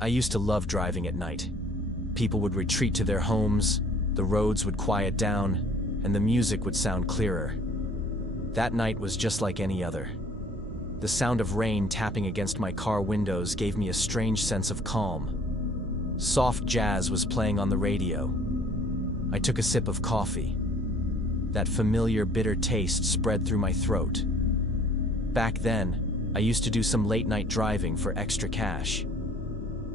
I used to love driving at night. People would retreat to their homes, the roads would quiet down, and the music would sound clearer. That night was just like any other. The sound of rain tapping against my car windows gave me a strange sense of calm. Soft jazz was playing on the radio. I took a sip of coffee. That familiar bitter taste spread through my throat. Back then, I used to do some late-night driving for extra cash,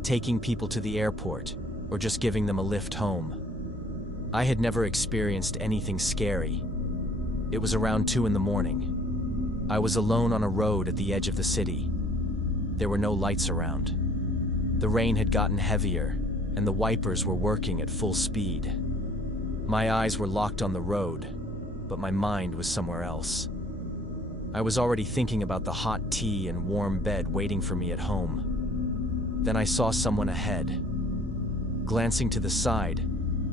taking people to the airport or just giving them a lift home. I had never experienced anything scary. It was around 2 in the morning. I was alone on a road at the edge of the city. There were no lights around. The rain had gotten heavier, and the wipers were working at full speed. My eyes were locked on the road, but my mind was somewhere else. I was already thinking about the hot tea and warm bed waiting for me at home. Then I saw someone ahead. Glancing to the side,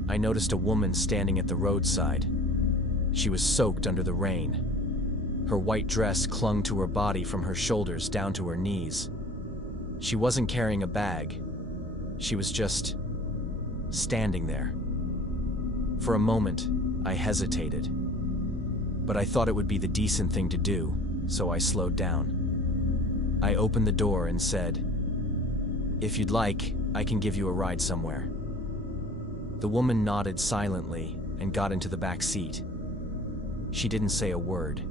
I noticed a woman standing at the roadside. She was soaked under the rain. Her white dress clung to her body from her shoulders down to her knees. She wasn't carrying a bag. She was just standing there. For a moment, I hesitated. But I thought it would be the decent thing to do, so I slowed down. I opened the door and said, "If you'd like, I can give you a ride somewhere." The woman nodded silently and got into the back seat. She didn't say a word,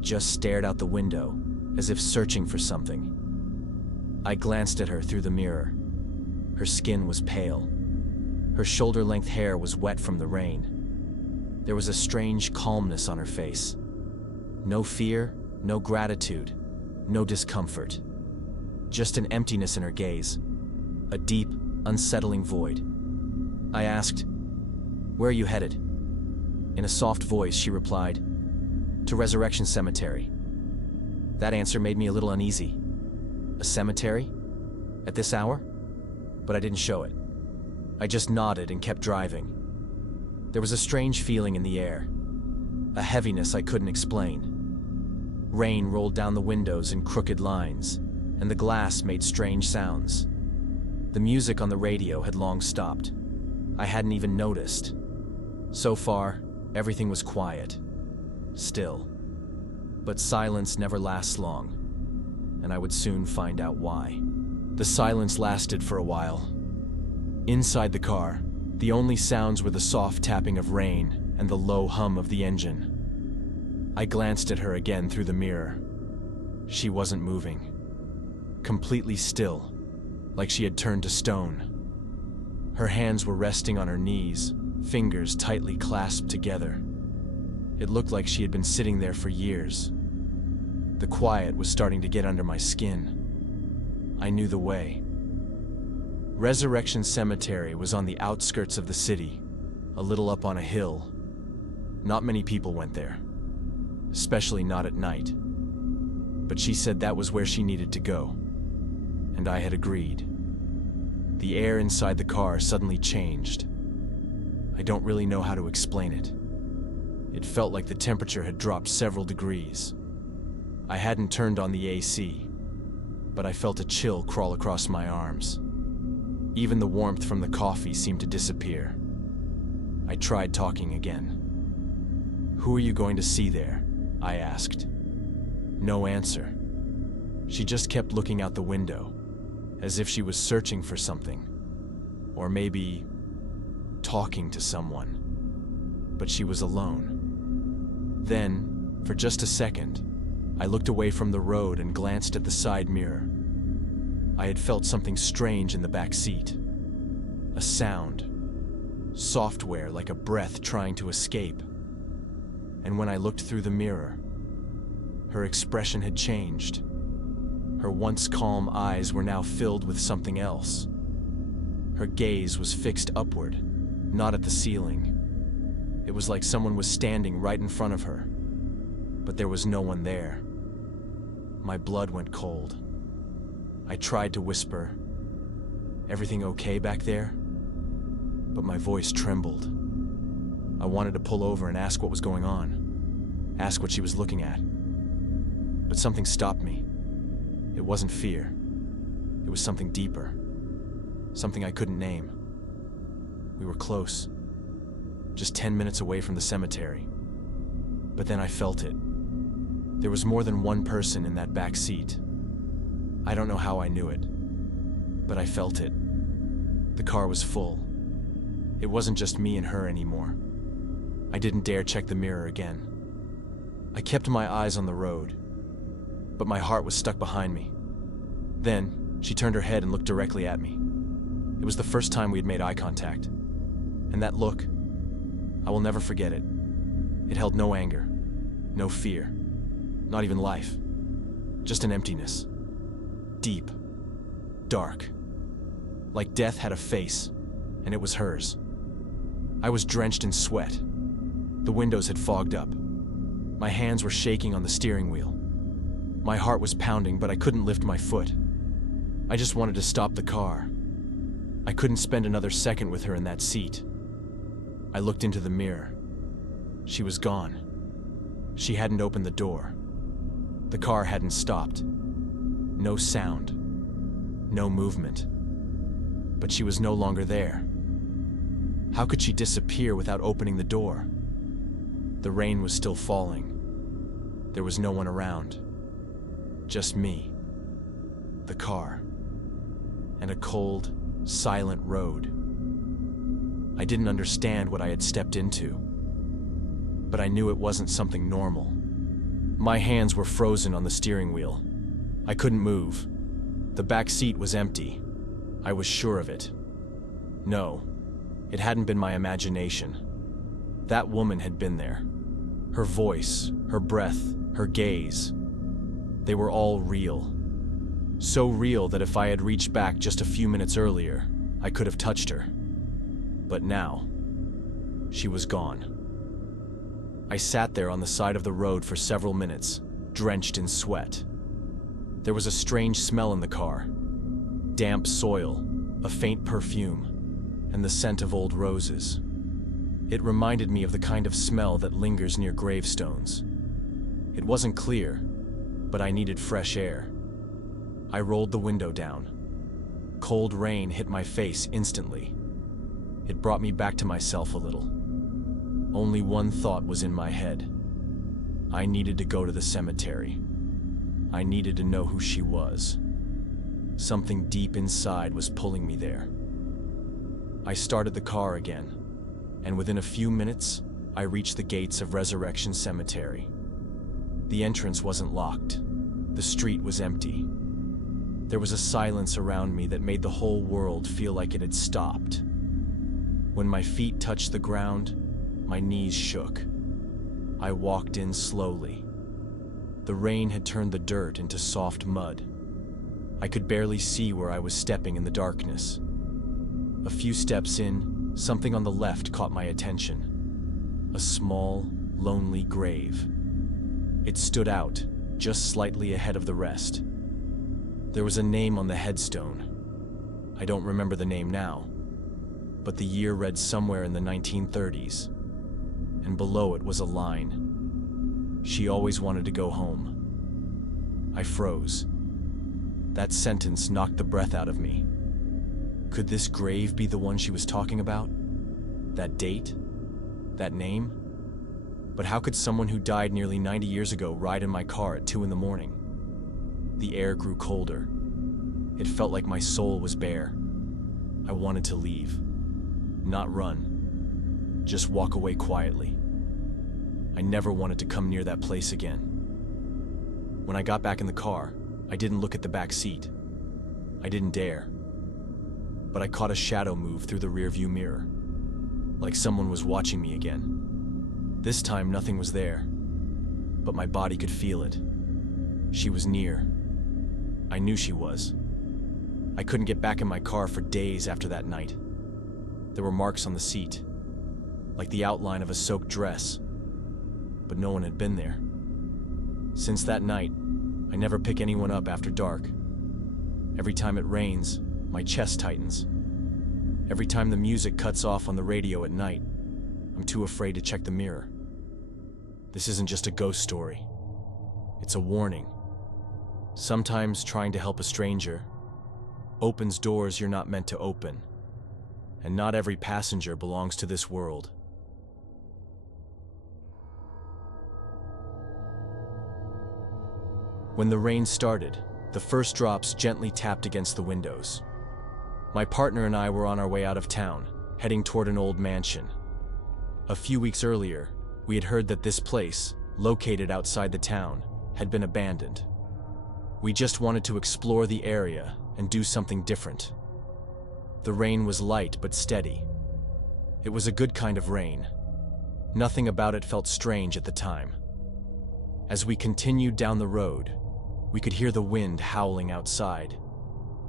just stared out the window as if searching for something. I glanced at her through the mirror. Her skin was pale. Her shoulder-length hair was wet from the rain. There was a strange calmness on her face. No fear, no gratitude, no discomfort. Just an emptiness in her gaze. A deep, unsettling void. I asked, "Where are you headed?" In a soft voice, she replied, "To Resurrection Cemetery." That answer made me a little uneasy. A cemetery? At this hour? But I didn't show it. I just nodded and kept driving. There was a strange feeling in the air, a heaviness I couldn't explain. Rain rolled down the windows in crooked lines, and the glass made strange sounds. The music on the radio had long stopped. I hadn't even noticed. So far, everything was quiet, still. But silence never lasts long, and I would soon find out why. The silence lasted for a while. Inside the car, the only sounds were the soft tapping of rain and the low hum of the engine. I glanced at her again through the mirror. She wasn't moving. Completely still, like she had turned to stone. Her hands were resting on her knees, fingers tightly clasped together. It looked like she had been sitting there for years. The quiet was starting to get under my skin. I knew the way. Resurrection Cemetery was on the outskirts of the city, a little up on a hill. Not many people went there, especially not at night. But she said that was where she needed to go, and I had agreed. The air inside the car suddenly changed. I don't really know how to explain it. It felt like the temperature had dropped several degrees. I hadn't turned on the AC, but I felt a chill crawl across my arms. Even the warmth from the coffee seemed to disappear. I tried talking again. "Who are you going to see there?" I asked. No answer. She just kept looking out the window, as if she was searching for something, or maybe talking to someone. But she was alone. Then, for just a second, I looked away from the road and glanced at the side mirror. I had felt something strange in the back seat. A sound. Software like a breath trying to escape. And when I looked through the mirror, her expression had changed. Her once calm eyes were now filled with something else. Her gaze was fixed upward, not at the ceiling. It was like someone was standing right in front of her, but there was no one there. My blood went cold. I tried to whisper, "Everything okay back there?" But my voice trembled. I wanted to pull over and ask what was going on, ask what she was looking at. But something stopped me. It wasn't fear. It was something deeper. something I couldn't name. We were close, just 10 minutes away from the cemetery. But then I felt it. There was more than one person in that back seat. I don't know how I knew it, but I felt it. The car was full. It wasn't just me and her anymore. I didn't dare check the mirror again. I kept my eyes on the road, but my heart was stuck behind me. Then, she turned her head and looked directly at me. It was the first time we had made eye contact. And that look, I will never forget it. It held no anger, no fear, not even life. Just an emptiness. Deep, dark. Like death had a face, and it was hers. I was drenched in sweat. The windows had fogged up. My hands were shaking on the steering wheel. My heart was pounding, but I couldn't lift my foot. I just wanted to stop the car. I couldn't spend another second with her in that seat. I looked into the mirror. She was gone. She hadn't opened the door. The car hadn't stopped. No sound. No movement. But she was no longer there. How could she disappear without opening the door? The rain was still falling. There was no one around. Just me, the car, and a cold, silent road. I didn't understand what I had stepped into, but I knew it wasn't something normal. My hands were frozen on the steering wheel. I couldn't move. The back seat was empty. I was sure of it. No, it hadn't been my imagination. That woman had been there. Her voice, her breath, her gaze. They were all real. So real that if I had reached back just a few minutes earlier, I could have touched her. But now, she was gone. I sat there on the side of the road for several minutes, drenched in sweat. There was a strange smell in the car. Damp soil, a faint perfume, and the scent of old roses. It reminded me of the kind of smell that lingers near gravestones. It wasn't clear, but I needed fresh air. I rolled the window down. Cold rain hit my face instantly. It brought me back to myself a little. Only one thought was in my head. I needed to go to the cemetery. I needed to know who she was. Something deep inside was pulling me there. I started the car again, and within a few minutes, I reached the gates of Resurrection Cemetery. The entrance wasn't locked. The street was empty. There was a silence around me that made the whole world feel like it had stopped. When my feet touched the ground, my knees shook. I walked in slowly. The rain had turned the dirt into soft mud. I could barely see where I was stepping in the darkness. A few steps in, something on the left caught my attention. A small, lonely grave. It stood out, just slightly ahead of the rest. There was a name on the headstone. I don't remember the name now, but the year read somewhere in the 1930s, and below it was a line. She always wanted to go home. I froze. That sentence knocked the breath out of me. Could this grave be the one she was talking about? That date? That name? But how could someone who died nearly 90 years ago ride in my car at 2 a.m? The air grew colder. It felt like my soul was bare. I wanted to leave. Not run. Just walk away quietly. I never wanted to come near that place again. When I got back in the car, I didn't look at the back seat. I didn't dare. But I caught a shadow move through the rearview mirror, like someone was watching me again. This time nothing was there, but my body could feel it. She was near. I knew she was. I couldn't get back in my car for days after that night. There were marks on the seat, like the outline of a soaked dress, but no one had been there. Since that night, I never pick anyone up after dark. Every time it rains, my chest tightens. Every time the music cuts off on the radio at night, I'm too afraid to check the mirror. This isn't just a ghost story. It's a warning. Sometimes trying to help a stranger opens doors you're not meant to open, and not every passenger belongs to this world. When the rain started, the first drops gently tapped against the windows. My partner and I were on our way out of town, heading toward an old mansion. A few weeks earlier, we had heard that this place, located outside the town, had been abandoned. We just wanted to explore the area and do something different. The rain was light but steady. It was a good kind of rain. Nothing about it felt strange at the time. As we continued down the road, we could hear the wind howling outside,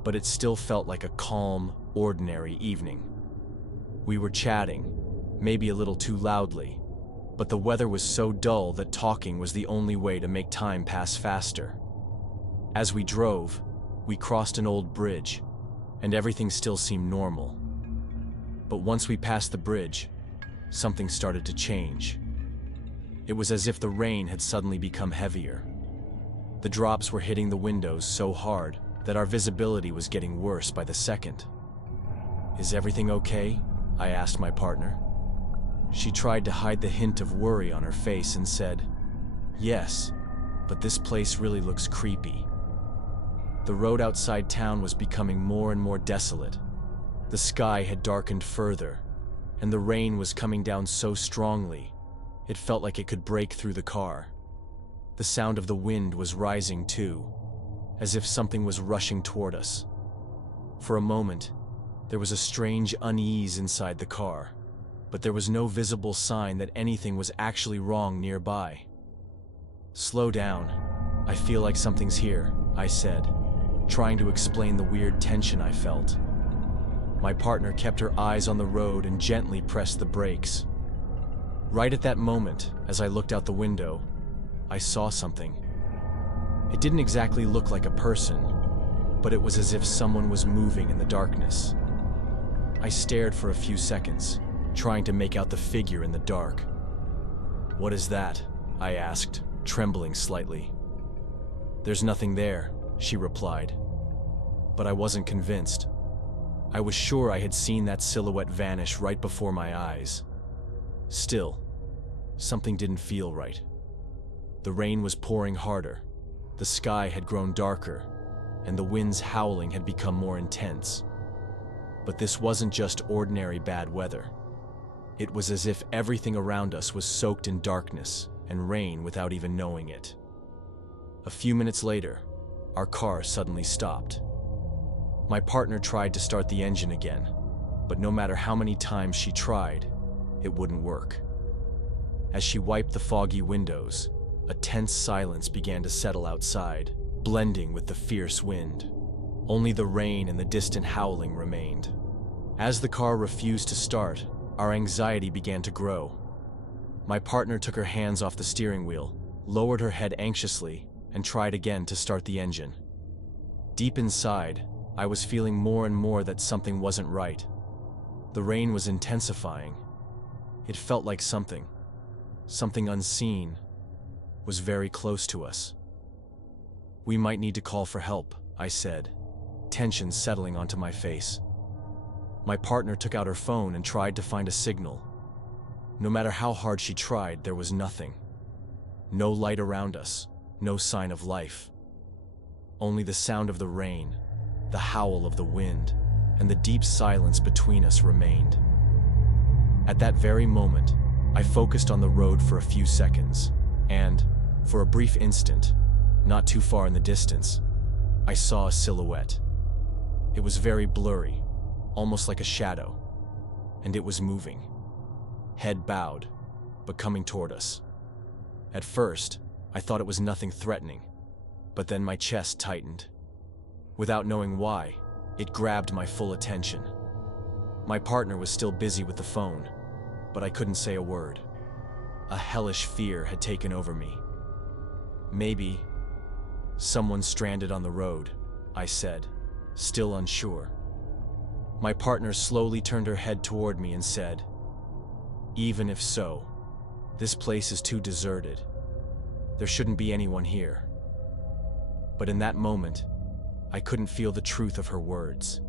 but it still felt like a calm, ordinary evening. We were chatting, maybe a little too loudly, but the weather was so dull that talking was the only way to make time pass faster. As we drove, we crossed an old bridge, and everything still seemed normal. But once we passed the bridge, something started to change. It was as if the rain had suddenly become heavier. The drops were hitting the windows so hard that our visibility was getting worse by the second. "Is everything okay?" I asked my partner. She tried to hide the hint of worry on her face and said, "Yes, but this place really looks creepy." The road outside town was becoming more and more desolate. The sky had darkened further, and the rain was coming down so strongly, it felt like it could break through the car. The sound of the wind was rising too, as if something was rushing toward us. For a moment, there was a strange unease inside the car, but there was no visible sign that anything was actually wrong nearby. "Slow down. I feel like something's here," I said, trying to explain the weird tension I felt. My partner kept her eyes on the road and gently pressed the brakes. Right at that moment, as I looked out the window, I saw something. It didn't exactly look like a person, but it was as if someone was moving in the darkness. I stared for a few seconds, trying to make out the figure in the dark. "What is that?" I asked, trembling slightly. "There's nothing there," she replied. But I wasn't convinced. I was sure I had seen that silhouette vanish right before my eyes. Still, something didn't feel right. The rain was pouring harder, the sky had grown darker, and the wind's howling had become more intense. But this wasn't just ordinary bad weather. It was as if everything around us was soaked in darkness and rain without even knowing it. A few minutes later, our car suddenly stopped. My partner tried to start the engine again, but no matter how many times she tried, it wouldn't work. As she wiped the foggy windows, a tense silence began to settle outside, blending with the fierce wind. Only the rain and the distant howling remained. As the car refused to start, our anxiety began to grow. My partner took her hands off the steering wheel, lowered her head anxiously, and tried again to start the engine. Deep inside, I was feeling more and more that something wasn't right. The rain was intensifying. It felt like something unseen, was very close to us. "We might need to call for help," I said, tension settling onto my face. My partner took out her phone and tried to find a signal. No matter how hard she tried, there was nothing. No light around us, no sign of life. Only the sound of the rain, the howl of the wind, and the deep silence between us remained. At that very moment, I focused on the road for a few seconds, and, for a brief instant, not too far in the distance, I saw a silhouette. It was very blurry, almost like a shadow, and it was moving. Head bowed, but coming toward us. At first, I thought it was nothing threatening, but then my chest tightened. Without knowing why, it grabbed my full attention. My partner was still busy with the phone, but I couldn't say a word. A hellish fear had taken over me. "Maybe someone stranded on the road," I said, still unsure. My partner slowly turned her head toward me and said, "Even if so, this place is too deserted. There shouldn't be anyone here." But in that moment, I couldn't feel the truth of her words.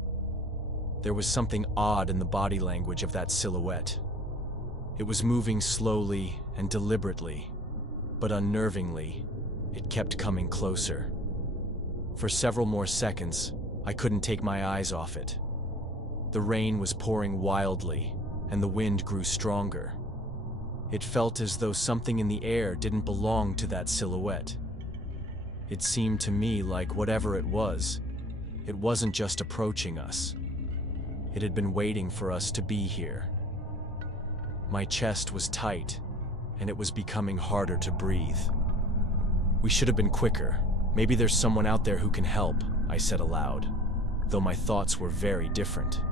There was something odd in the body language of that silhouette. It was moving slowly and deliberately, but unnervingly, it kept coming closer. For several more seconds, I couldn't take my eyes off it. The rain was pouring wildly, and the wind grew stronger. It felt as though something in the air didn't belong to that silhouette. It seemed to me like whatever it wasn't just approaching us. It had been waiting for us to be here. My chest was tight, and it was becoming harder to breathe. We should have been quicker. Maybe there's someone out there who can help, I said aloud, though my thoughts were very different.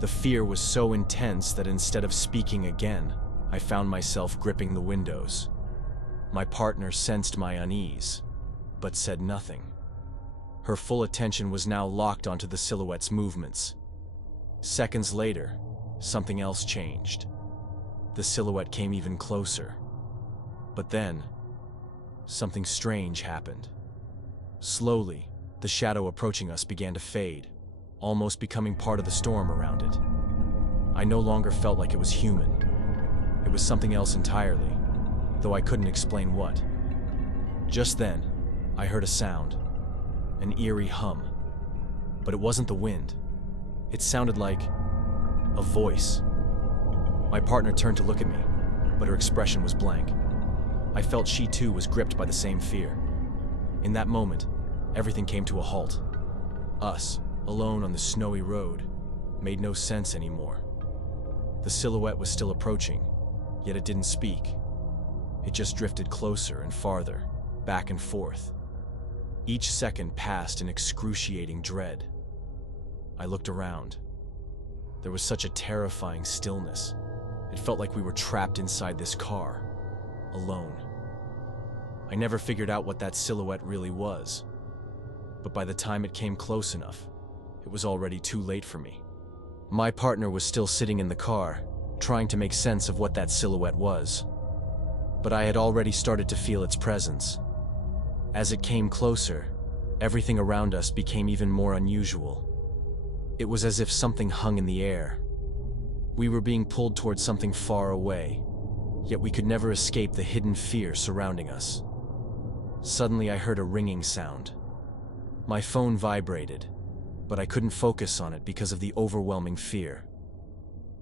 The fear was so intense that instead of speaking again, I found myself gripping the windows. My partner sensed my unease, but said nothing. Her full attention was now locked onto the silhouette's movements. Seconds later, something else changed. The silhouette came even closer. But then, something strange happened. Slowly, the shadow approaching us began to fade, almost becoming part of the storm around it. I no longer felt like it was human. It was something else entirely, though I couldn't explain what. Just then, I heard a sound, an eerie hum. But it wasn't the wind. It sounded like a voice. My partner turned to look at me, but her expression was blank. I felt she too was gripped by the same fear. In that moment, everything came to a halt. Us, alone on the snowy road, made no sense anymore. The silhouette was still approaching, yet it didn't speak. It just drifted closer and farther, back and forth. Each second passed in excruciating dread. I looked around. There was such a terrifying stillness. It felt like we were trapped inside this car, alone. I never figured out what that silhouette really was, but by the time it came close enough, it was already too late for me. My partner was still sitting in the car, trying to make sense of what that silhouette was, but I had already started to feel its presence. As it came closer, everything around us became even more unusual. It was as if something hung in the air. We were being pulled towards something far away, yet we could never escape the hidden fear surrounding us. Suddenly I heard a ringing sound. My phone vibrated, but I couldn't focus on it because of the overwhelming fear.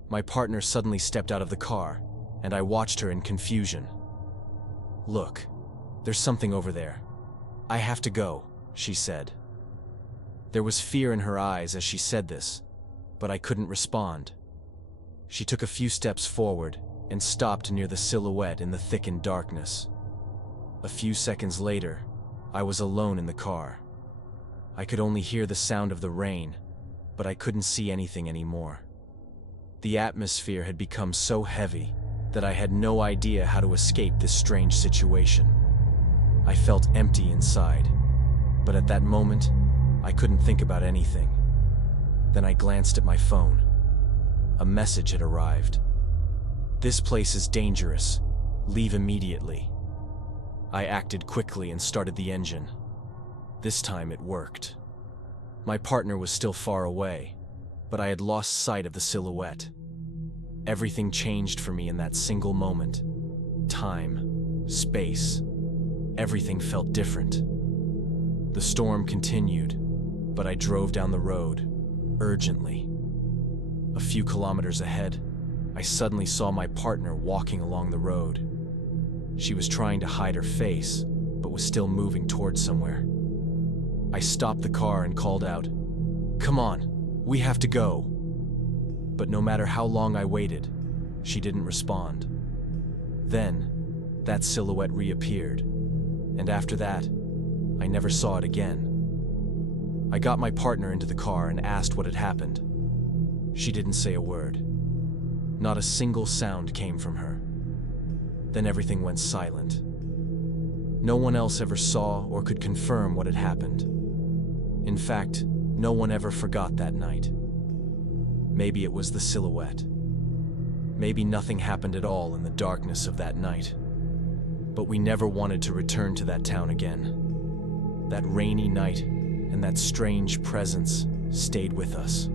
My partner suddenly stepped out of the car, and I watched her in confusion. "Look, there's something over there. I have to go," she said. There was fear in her eyes as she said this, but I couldn't respond. She took a few steps forward and stopped near the silhouette in the thickened darkness. A few seconds later, I was alone in the car. I could only hear the sound of the rain, but I couldn't see anything anymore. The atmosphere had become so heavy that I had no idea how to escape this strange situation. I felt empty inside, but at that moment, I couldn't think about anything. Then I glanced at my phone. A message had arrived. "This place is dangerous. Leave immediately." I acted quickly and started the engine. This time it worked. My partner was still far away, but I had lost sight of the silhouette. Everything changed for me in that single moment. Time, space, everything felt different. The storm continued, but I drove down the road, urgently. A few kilometers ahead, I suddenly saw my partner walking along the road. She was trying to hide her face, but was still moving towards somewhere. I stopped the car and called out, "Come on, we have to go." But no matter how long I waited, she didn't respond. Then, that silhouette reappeared, and after that, I never saw it again. I got my partner into the car and asked what had happened. She didn't say a word. Not a single sound came from her. Then everything went silent. No one else ever saw or could confirm what had happened. In fact, no one ever forgot that night. Maybe it was the silhouette. Maybe nothing happened at all in the darkness of that night. But we never wanted to return to that town again. That rainy night and that strange presence stayed with us.